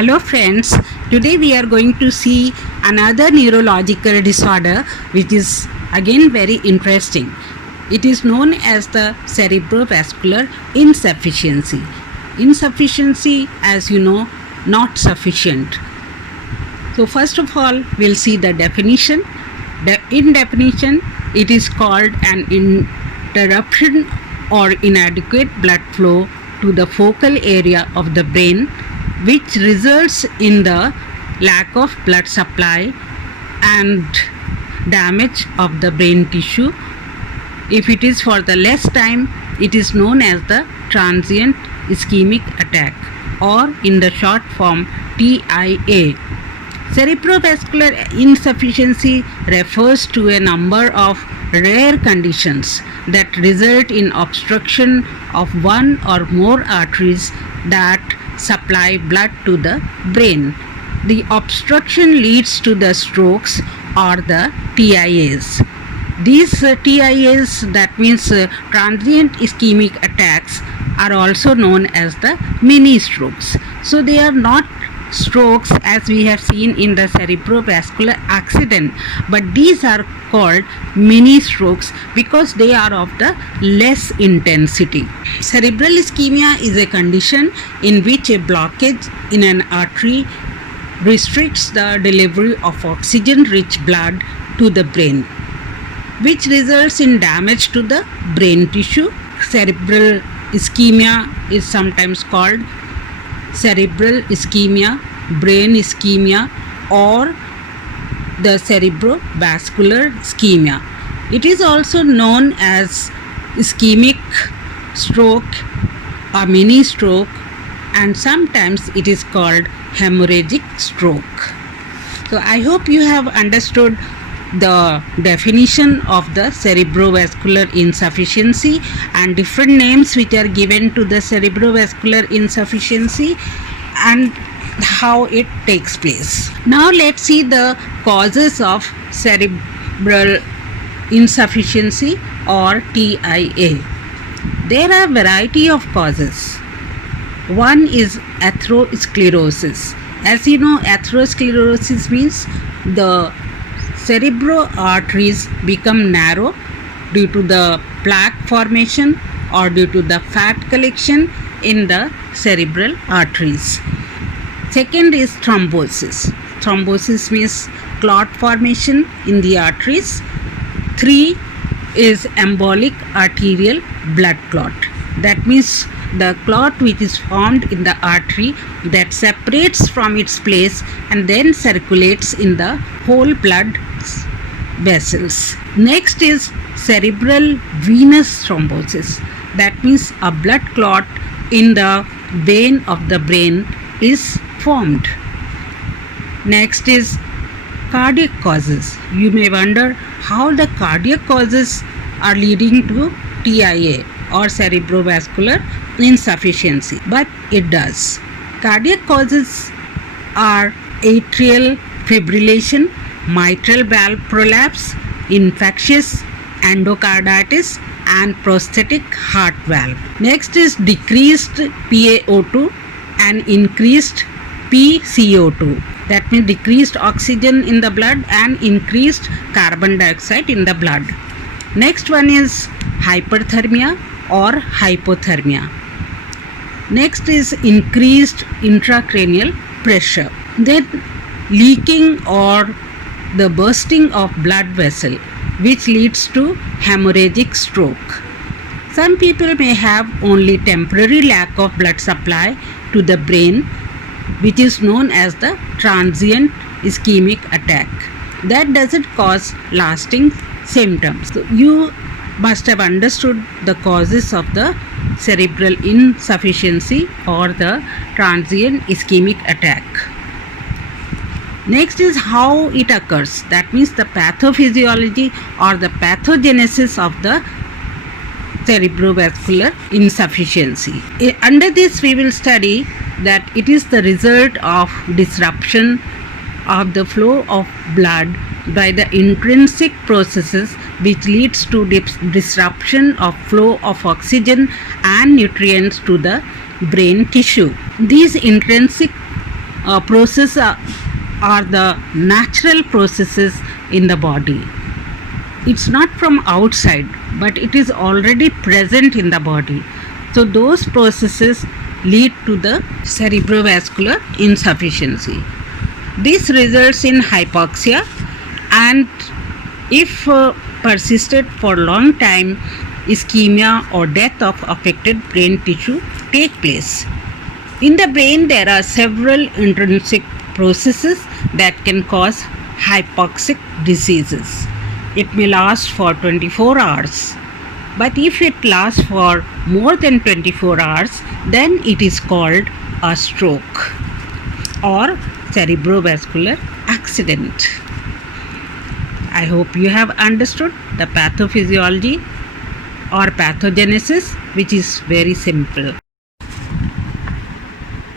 Hello friends, today we are going to see another neurological disorder which is again very interesting. It is known as the cerebrovascular insufficiency. Insufficiency, as you know, not sufficient. So first of all, we'll see the definition. In definition, it is called an interruption or inadequate blood flow to the focal area of the brain, which results in the lack of blood supply and damage of the brain tissue. If it is for the less time, it is known as the transient ischemic attack, or in the short form TIA. Cerebrovascular insufficiency refers to a number of rare conditions that result in obstruction of one or more arteries that supply blood to the brain. The obstruction leads to the strokes or the TIAs. These TIAs, that means transient ischemic attacks, are also known as the mini strokes. So they are not strokes as we have seen in the cerebrovascular accident, but these are called mini strokes because they are of the less intensity. Cerebral ischemia is a condition in which a blockage in an artery restricts the delivery of oxygen rich blood to the brain, which results in damage to the brain tissue. Cerebral ischemia is sometimes called cerebral ischemia, brain ischemia, or the cerebrovascular ischemia. It is also known as ischemic stroke, a mini stroke, and sometimes it is called hemorrhagic stroke. So I hope you have understood the definition of the cerebrovascular insufficiency and different names which are given to the cerebrovascular insufficiency and how it takes place. Now let's see the causes of cerebral insufficiency or TIA. There are a variety of causes. One is atherosclerosis. As you know, atherosclerosis means the cerebral arteries become narrow due to the plaque formation or due to the fat collection in the cerebral arteries. Second is thrombosis. Thrombosis means clot formation in the arteries. 3 is embolic arterial blood clot. That means the clot which is formed in the artery that separates from its place and then circulates in the whole blood vessels. Next is cerebral venous thrombosis. That means a blood clot in the vein of the brain is formed. Next is cardiac causes. You may wonder how the cardiac causes are leading to TIA or cerebrovascular insufficiency, but it does. Cardiac causes are atrial fibrillation, mitral valve prolapse, infectious endocarditis, and prosthetic heart valve. Next is decreased PaO2 and increased PCO2. That means decreased oxygen in the blood and increased carbon dioxide in the blood. Next one is hyperthermia or hypothermia. Next is increased intracranial pressure. Then leaking or the bursting of blood vessel, which leads to hemorrhagic stroke. Some people may have only temporary lack of blood supply to the brain, which is known as the transient ischemic attack. That doesn't cause lasting symptoms. So you must have understood the causes of the cerebral insufficiency or the transient ischemic attack. Next is how it occurs. That means the pathophysiology or the pathogenesis of the cerebrovascular insufficiency. Under this we will study that it is the result of disruption of the flow of blood by the intrinsic processes which leads to disruption of flow of oxygen and nutrients to the brain tissue. These intrinsic process are the natural processes in the body. It's not from outside, but it is already present in the body. So those processes lead to the cerebrovascular insufficiency. This results in hypoxia, and if persisted for long time, ischemia or death of affected brain tissue take place. In the brain, there are several intrinsic processes that can cause hypoxic diseases. It may last for 24 hours, but if it lasts for more than 24 hours, then it is called a stroke or cerebrovascular accident. I hope you have understood the pathophysiology or pathogenesis, which is very simple.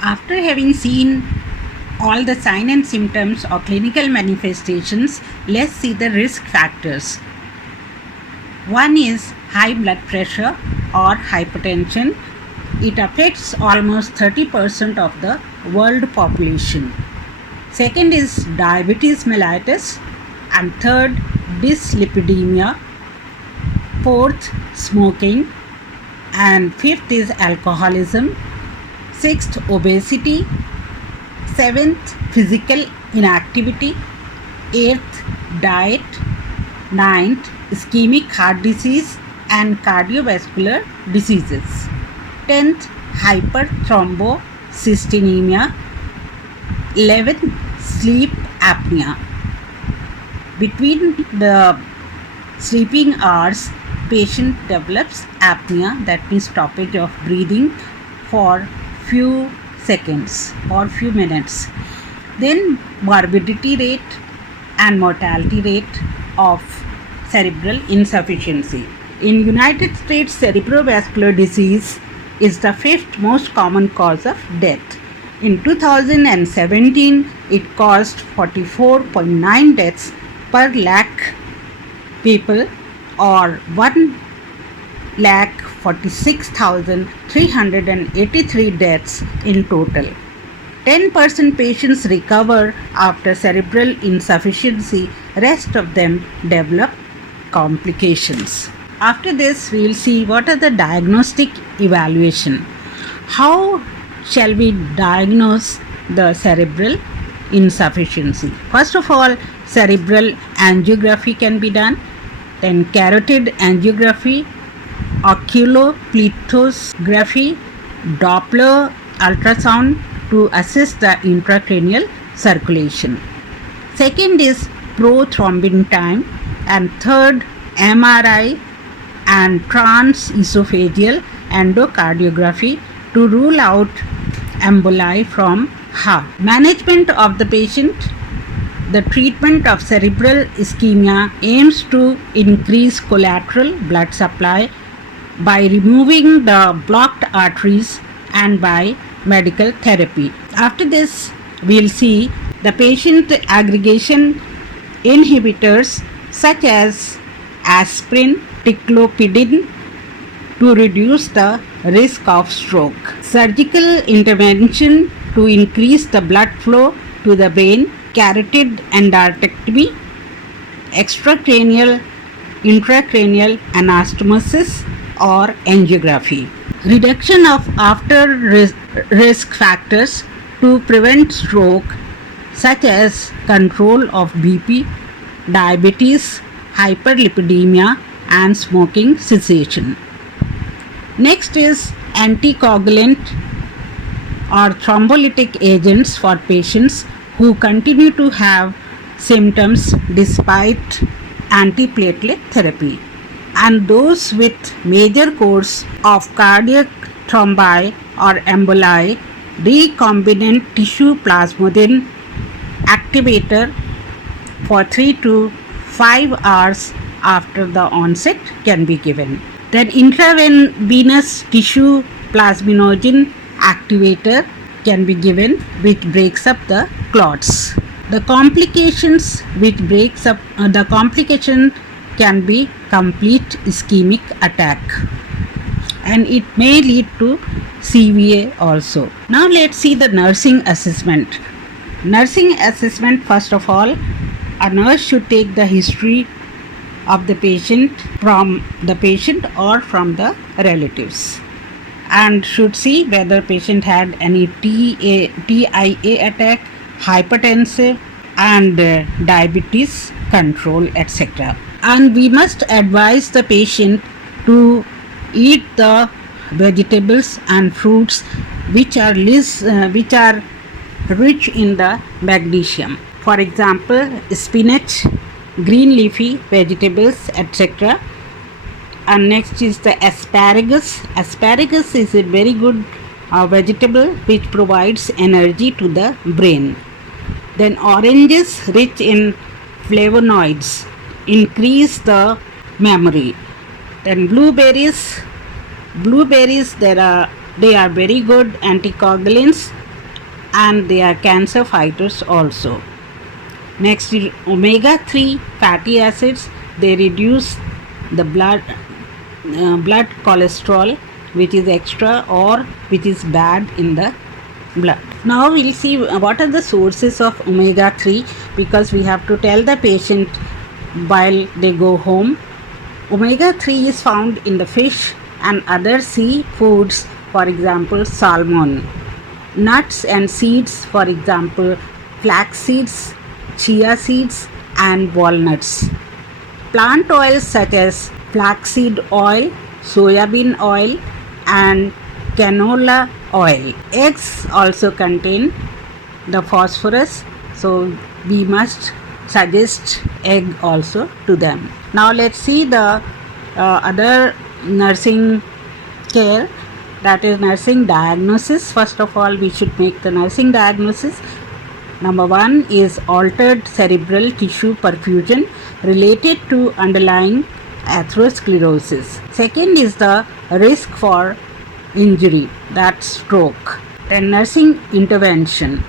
After having seen all the signs and symptoms or clinical manifestations, let's see the risk factors. One is high blood pressure or hypertension. It affects almost 30% of the world population. Second is diabetes mellitus, and third, dyslipidemia. Fourth, smoking, and fifth is alcoholism. Sixth, obesity. Seventh, physical inactivity. Eighth, diet. Ninth, ischemic heart disease and cardiovascular diseases. 10th, hyperthrombocystinemia. 11th, sleep apnea. Between the sleeping hours, patient develops apnea, that means stoppage of breathing for few seconds or few minutes. Then morbidity rate and mortality rate of cerebral insufficiency. In United States, cerebrovascular disease is the fifth most common cause of death. In 2017, it caused 44.9 deaths per lakh people, or 1,46,383 deaths in total. 10% patients recover after cerebral insufficiency, rest of them develop complications. After this, we will see what are the diagnostic evaluation. How shall we diagnose the cerebral insufficiency? First of all, cerebral angiography can be done, then carotid angiography, oculoplethysmography, Doppler ultrasound to assess the intracranial circulation. Second is prothrombin time, and third, MRI and transesophageal endocardiography to rule out emboli from heart. Management of the patient. The treatment of cerebral ischemia aims to increase collateral blood supply by removing the blocked arteries and by medical therapy. After this, we'll see the patient aggregation inhibitors such as aspirin, ticlopidin to reduce the risk of stroke. Surgical intervention to increase the blood flow to the brain, carotid endarterectomy, extracranial, intracranial anastomosis or angiography. Reduction of after risk factors to prevent stroke such as control of BP, diabetes, hyperlipidemia and smoking cessation. Next is anticoagulant or thrombolytic agents for patients who continue to have symptoms despite antiplatelet therapy, and those with major course of cardiac thrombi or emboli, recombinant tissue plasmodin activator for 3 to 5 hours after the onset can be given. Then intravenous tissue plasminogen activator can be given, which breaks up the clots. The complications can be complete ischemic attack. and it may lead to CVA also. Now let's see the nursing assessment. Nursing assessment, first of all, a nurse should take the history of the patient from the patient or from the relatives, and should see whether patient had any TIA attack, hypertensive, and diabetes control, etc. And we must advise the patient to eat the vegetables and fruits which are rich in the magnesium. For example, spinach, green leafy vegetables, etc. And next is the asparagus. Asparagus is a very good vegetable which provides energy to the brain. Then oranges, rich in flavonoids, increase the memory. Then blueberries, they are very good anticoagulants and they are cancer fighters also. Next is omega-3 fatty acids. They reduce the blood cholesterol which is extra or which is bad in the blood. Now we'll see what are the sources of omega-3, because we have to tell the patient while they go home. Omega-3 is found in the fish and other sea foods, for example salmon. Nuts and seeds, for example flax seeds, chia seeds and walnuts. Plant oils such as flaxseed oil, soybean oil and canola oil. Eggs also contain the phosphorus, so we must suggest egg also to them. Now let's see the other nursing care, that is nursing diagnosis. First of all, we should make the nursing diagnosis. Number 1 is altered cerebral tissue perfusion related to underlying atherosclerosis. Second is the risk for injury, that's stroke. Then nursing intervention.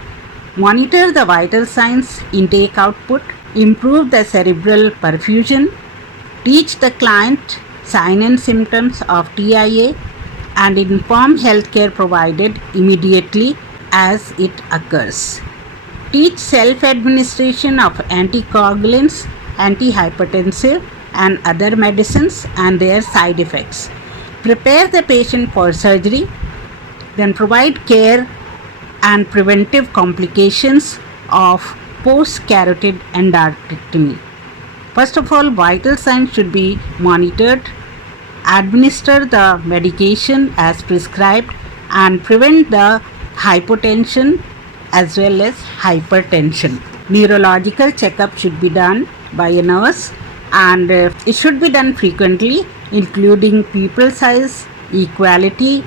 Monitor the vital signs, intake output, improve the cerebral perfusion, teach the client sign and symptoms of TIA, and inform healthcare provided immediately as it occurs. Teach self-administration of anticoagulants, antihypertensive and other medicines and their side effects. Prepare the patient for surgery, then provide care and preventive complications of post-carotid endarterectomy. First of all, vital signs should be monitored, administer the medication as prescribed and prevent the hypotension as well as hypertension. Neurological checkup should be done by a nurse and it should be done frequently, including pupil size, equality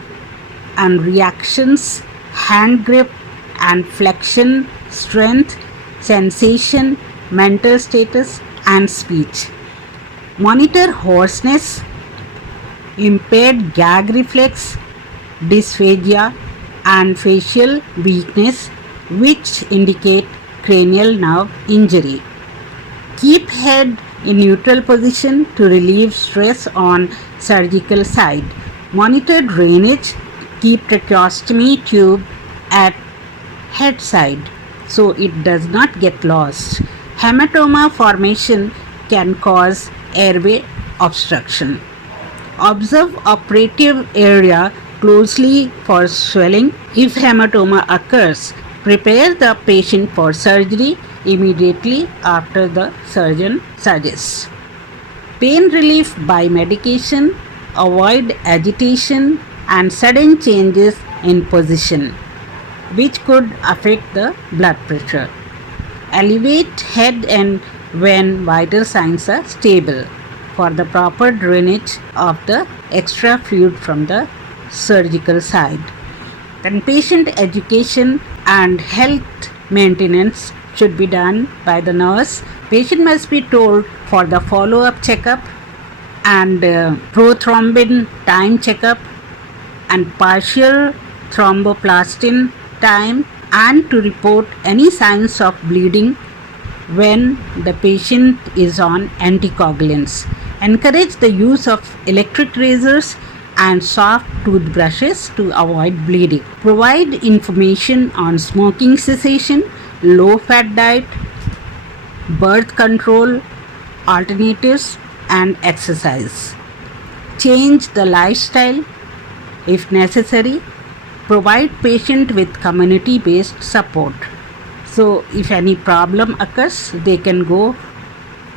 and reactions, hand grip and flexion, strength, sensation, mental status and speech. Monitor hoarseness, impaired gag reflex, dysphagia and facial weakness which indicate cranial nerve injury. Keep head in neutral position to relieve stress on surgical side. Monitor drainage, keep tracheostomy tube at head side so it does not get lost. Hematoma formation can cause airway obstruction. Observe operative area closely for swelling. If hematoma occurs, prepare the patient for surgery immediately after the surgeon suggests. Pain relief by medication. Avoid agitation and sudden changes in position which could affect the blood pressure. Elevate head and when vital signs are stable for the proper drainage of the extra fluid from the surgical side. Then patient education and health maintenance should be done by the nurse. Patient must be told for the follow-up checkup and prothrombin time checkup and partial thromboplastin time, and to report any signs of bleeding when the patient is on anticoagulants. Encourage the use of electric razors and soft toothbrushes to avoid bleeding. Provide information on smoking cessation, low fat diet, birth control alternatives, and exercise. Change the lifestyle if necessary. Provide patient with community based support. So if any problem occurs, they can go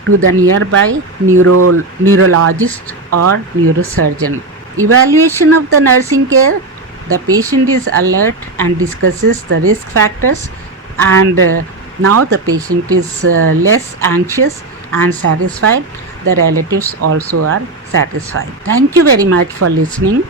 to the nearby neurologist or neurosurgeon. Evaluation of the nursing care. The patient is alert and discusses the risk factors, and now the patient is less anxious and satisfied. The relatives also are satisfied. Thank you very much for listening.